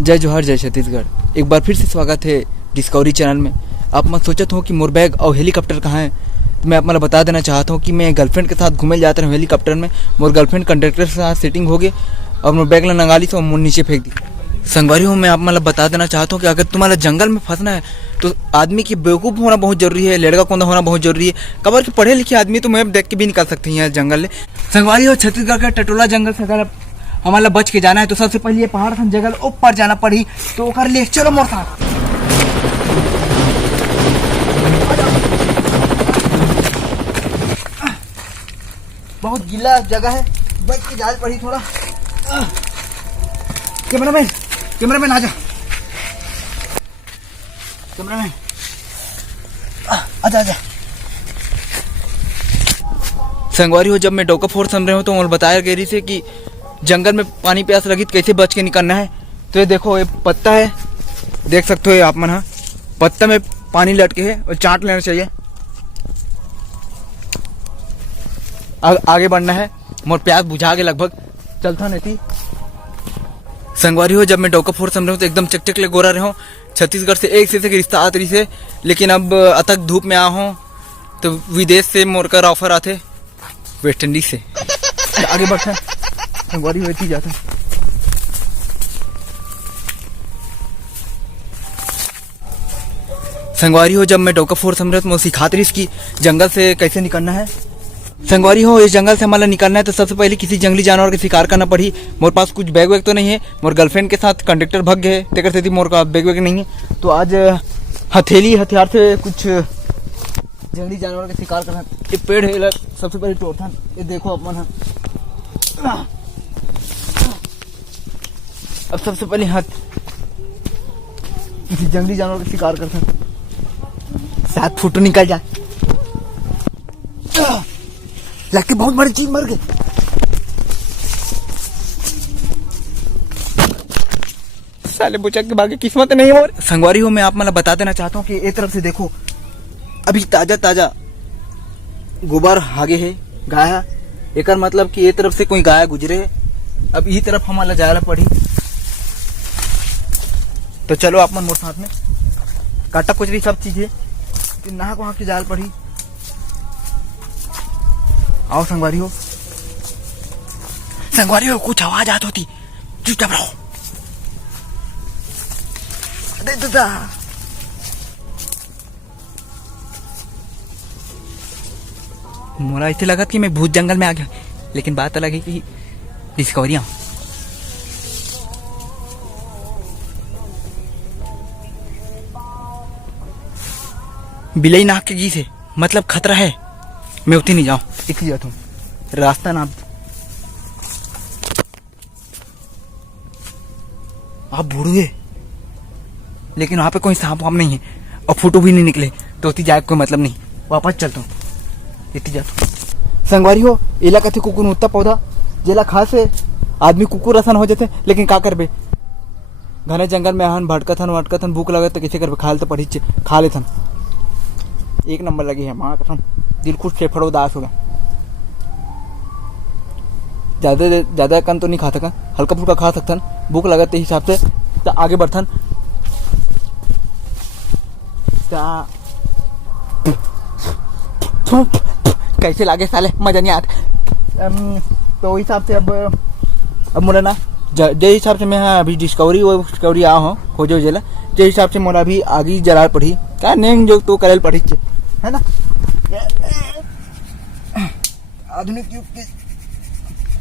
जय जोहार, जय छत्तीसगढ़। एक बार फिर से स्वागत है डिस्कवरी चैनल में। आप मत सोचत हो कि मोर बैग और हेलीकॉप्टर कहाँ है। तो मैं आप मतलब बता देना चाहता हूँ कि मैं गर्लफ्रेंड के साथ घूमे जाता हूँ हेलीकॉप्टर में। मोर गर्लफ्रेंड कंडक्टर के साथ सेटिंग हो गई और मोर बैग ला नंगाली तो मोर नीचे फेंक दी। संगवारी हूँ, मैं आप मतलब बता देना चाहता हूँ कि अगर तुम्हारा जंगल में फंसना है तो आदमी की बेवकूफ़ होना बहुत जरूरी है, लड़का कोंदा होना बहुत जरूरी है। कबर के पढ़े लिखे आदमी तो मैप देख के भी निकल सकते हैं यहाँ जंगल में। संगवारी हो, छत्तीसगढ़ का टटोला जंगल से अगर हमारा बच के जाना है तो सबसे पहले ये पहाड़ सन जगह ऊपर जाना पड़ी। तो कर ले चलो मोर साथ। बहुत गीला जगह है, बच के जाल पड़ी थोड़ा। कैमरामैन आजा। कैमरामैन आजा आजा। संगवारी हो, जब मैं डोका फोर्स समझ रहे हो तो बताया गया से कि जंगल में पानी प्यास लगी तो कैसे बच के निकलना है। तो ये देखो, ये पत्ता है, देख सकते हो आप मन। हाँ, पत्ता में पानी लटके है और चाट लेना चाहिए। आगे बढ़ना है, मोर प्यास बुझा के लगभग चलता नहीं थी। संगवारी हो, जब मैं डोका फोर्स समझ रहा हूँ तो एकदम चकचक ले गोरा रहा हूँ। छत्तीसगढ़ से एक से रिश्ता आत रही से, लेकिन अब अतक धूप में आ हूँ तो विदेश से मोर का ऑफर आते, वेस्ट इंडीज से। आगे बढ़ता है, संगवारी होती जाता है। संगवारी हो, जब मैं डोका फोर्स समझ रहा हूँ सिखाती रही इसकी जंगल से कैसे निकलना है। संगवारी हो, इस जंगल से हमारा निकलना है तो सबसे पहले किसी जंगली जानवर का शिकार करना पड़ी। मोर पास कुछ बैग वैग तो नहीं है, मोर गर्लफ्रेंड के साथ कंडक्टर भग गए तेकर से मोर का बैग वैग नहीं है। तो आज हथेली हथियार से कुछ जंगली जानवर का शिकार करना। ये पेड़ है सबसे पहले तोड़ता। ये देखो अपन, अब सबसे पहले हाथ किसी जंगली जानवर का शिकार करता। 7 फुट निकल जाए, लगती बहुत बड़ी चीज मर गई। साले बुचक के बाकी किस्मत नहीं है। और संगवारी हो, मैं आप मतलब बता देना चाहता हूँ कि एक तरफ से देखो, अभी ताजा ताजा गोबर हागे है गाय। एक मतलब कि एक तरफ से कोई गाय गुजरे है। अब इस तरफ हमारा जायला पड़ी। तो चलो आप मन मोर साथ में काटा कुचरी सब चीजें नहा वहां की जाल पड़ी। आओ संगवारी हो। संगवारी हो, कुछ आवाज आती होती, चुपचाप रहो। मोला ऐसे लगा कि मैं भूत जंगल में आ गया, लेकिन बात अलग है कि डिस्कवरी आऊं। बिलई नाक के गीस है, मतलब खतरा है। मैं उतनी नहीं जाऊं, इतनी जाता हूँ। रास्ता नाप आप बूढ़े, लेकिन वहां पे कोई सांप वाप नहीं है और फोटो भी नहीं निकले तो उतनी जाए कोई मतलब नहीं। वापस चलता हूँ, इतनी जाता हूँ। संगवारी हो, एला कथे कुकुर उत्ता पौधा जेला खास है आदमी कुकुर रसन हो जाते, लेकिन का करबे। घने जंगल में आहन भटकथन वटकथन, भूख लगे तो कैसे करबे। खाल तो पड़ी खा लेथन। एक नंबर लगी है माँ कसम, दिल खुश फेफड़ो उदास हो गया। ज्यादा कन तो नहीं खा सकता, हल्का फुल्का खा सकता। भूख लगा ते हिसाब से तो आगे बढ़थन। कैसे लागे साले, मजा नहीं आता। तो हिसाब से अब मोला ना जे हिसाब से मैं अभी डिस्कवरी आ हूँ खोजो जेला, जे हिसाब से मोला अभी आगे जलाल पड़ी क्या नेंग जो तो करल पड़ी है ना।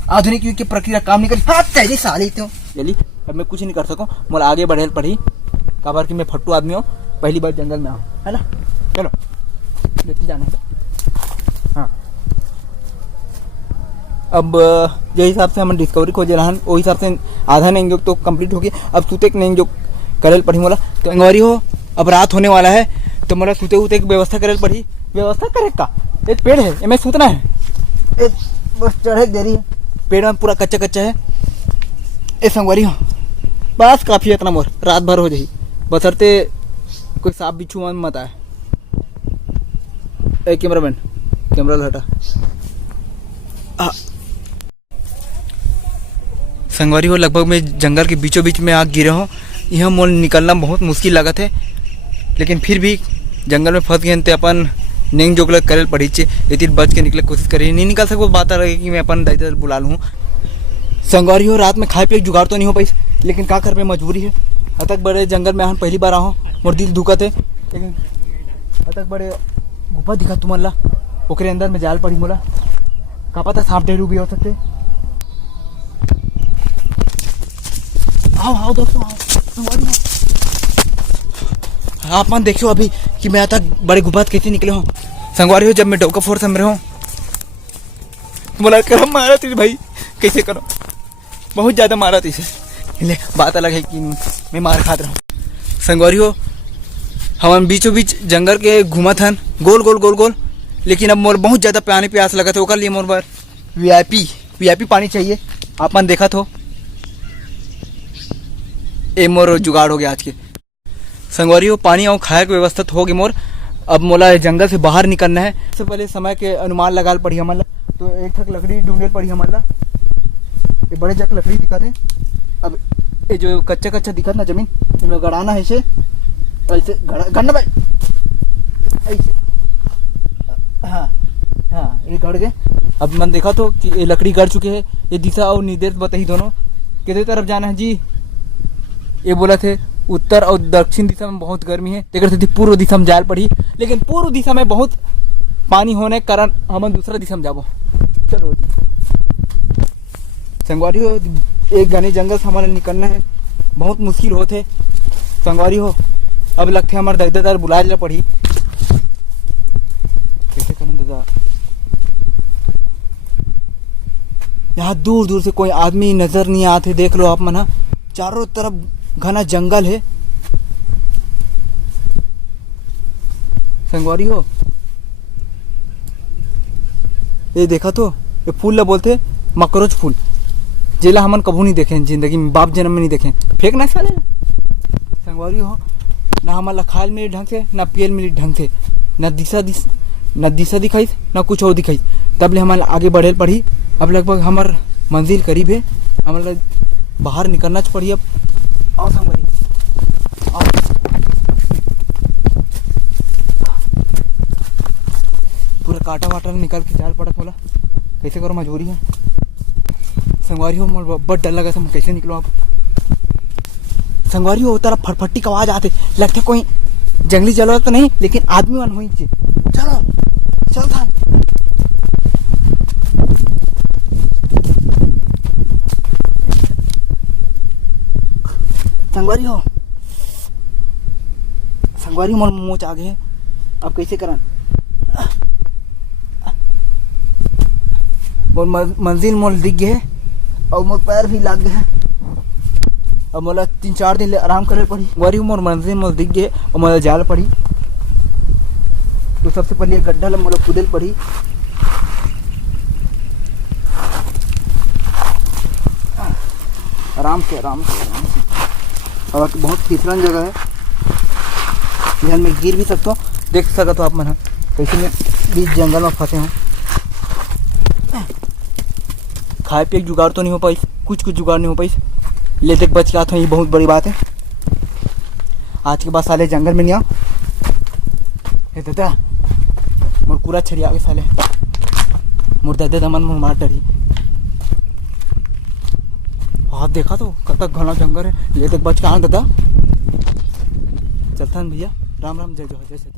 आधुनिक युग की प्रक्रिया काम नहीं करी। हाँ तेरी साली तो जल्दी, अब मैं कुछ नहीं कर सकूं। मोला आगे बढ़ेल पड़ी काबर कि मैं फट्टू आदमी हूँ, पहली बार जंगल में आऊँ, है ना। चलो लेती जाना है। हाँ, अब जो हिसाब से हम डिस्कवरी खोजे रहन वो हिसाब से आधा नेंग जो तो कंप्लीट हो गया। अब सूते एक नेंग जो करल पड़ी मोला। तो अंगवारी हो, अब रात होने वाला है तो मोला सूते उते एक व्यवस्था करल पड़ी। व्यवस्था करे का, एक पेड़ है ये में सूतना है, एक बस चढ़े देरी है। पेड़ में पूरा कच्चा कच्चा है। ए संगवारी हो, बस काफी है इतना मोर, रात भर हो जाही, बसरते कोई सांप बिच्छू मत आए। ए कैमरामैन, कैमरा हटा। संगवारी हो, लगभग मैं जंगल के बीचों बीच में आग गिरे हूँ। यहाँ मोल निकलना बहुत मुश्किल लागत है, लेकिन फिर भी जंगल में फंस गए तो अपन नेंग जोगला करल पड़ी चे इतनी बच के निकले कोशिश करी नहीं निकल सको। बात आ रही कि मैं अपन दाई बुला लूँ। संगवारी हो रात में खाए पिए जुगाड़ तो नहीं हो पाई, लेकिन का कर पे मजबूरी है। अतक बड़े जंगल में हम पहली बार आहो, मोर दिल दुखत है, लेकिन अतक बड़े गुफा दिखा तुमला ओकरे अंदर में जाल पड़ी मोला का पता सांप डेरू भी हो सकते। आओ आओ दोस्तों आओ संगवारी हो। आप मन देखियो अभी कि मैं अतक बड़े गुफा कैसे निकले हो। संगवारी हो जब मैं डोका फोर्स में रहूँ बोला कर मारा थी भाई, कैसे करो बहुत ज़्यादा मारा थी इसे। ले बात अलग है कि मैं मार खात रहा हूँ। संगवारी हो हम बीचों बीच जंगल के घूमत हन गोल गोल गोल गोल, लेकिन अब मोर बहुत ज़्यादा पानी प्यास लगा था। ओकर लिए मोर बार वीआईपी पानी चाहिए। आप मन देखा तो ए मोर जुगाड़ हो गया आज के। संगवारी हो पानी और खाए की व्यवस्था तो होगी मोर। अब मोला जंगल से बाहर निकलना है। सबसे पहले समय के अनुमान लगा पड़ी हमारा, तो एक ठक लकड़ी ढूंढने पड़ी हमारा। ये बड़े जग लकड़ी दिखा थे। अब ये जो कच्चा कच्चा दिखा ना जमीन इनमें गड़ाना है इसे ऐसे गड़ना भाई ऐसे। हाँ हाँ ये गड़ गए। अब मन देखा तो कि ये लकड़ी गड़ चुके हैं। ये दिशा और निर्देश बताई दोनों किधर तरफ जाना है जी। ये बोला थे उत्तर और दक्षिण दिशा में बहुत गर्मी है, लेकिन पूर्व दिशा में जाल पड़ी, लेकिन पूर्व दिशा में बहुत पानी होने के कारण हम दूसरा दिशा में जाबो। चलो संगवारी हो एक घने जंगल से हमारा निकलना है, बहुत मुश्किल होते। संगवारी हो अब लगते हमारे दादादार बुलाए ला पड़ी। कैसे करूँ दादा, यहाँ दूर दूर से कोई आदमी नजर नहीं आते। देख लो आप मना चारों तरफ घना जंगल है। संगवारी हो ये देखा तो ये फूल ला बोलते मकरोच फूल, जेला हमन कभू नहीं देखे जिंदगी में, बाप जन्म में नहीं देखे। फेंक ना साले संगवारी हो ना हमारा खाल मिली ढंग से ना पियल मिली ढंग से, ना दिशा दिखाई ना कुछ और दिखाई। तब ले हमारा आगे बढ़े पड़ी। अब लगभग हमार मंजिल करीब है, हमारा बाहर निकलना पड़ी। अब आओ संगवारी आओ। पूरा काटा वाटा निकल के जाल पड़त बोला कैसे करो, मजबूरी है। संगवारी हो मोर बड़ डर लगा था, कैसे निकलो आप। संगवारी हो तरफ फटफटी का आवाज आते, लगते कोई जंगली जानवर तो नहीं, लेकिन आदमी वन हुई। चलो चल था संगवारी मोर मोच आ गए। अब कैसे करन मोर मंजिल मोल दिख गए और मोर पैर भी लग गए। अब मोला 3-4 दिन ले आराम करे पड़ी। वरी मोर मंजिल मोल दिख गए और मोला जाल पड़ी। तो सबसे पहले गड्ढा ला मोला कूदल पड़ी। आराम से और बहुत फिसलन जगह है, ध्यान में गिर भी सकते हो। देख सकते हो आप मन कैसे मैं बीच जंगल में फंसे हूँ। खाए पिए जुगाड़ तो नहीं हो पाई, कुछ जुगाड़ नहीं हो पाई, लेते बच के आता हूँ, ये बहुत बड़ी बात है। आज के बाद साले जंगल में नहीं आओ। दादा मोर पूरा छड़ी आगे साले मोर दादा मन मोर मार डरी। हाथ देखा तो कतक घना जंगल है, लेते बच के आ दादा। चलता भैया, राम राम, जय जय जय।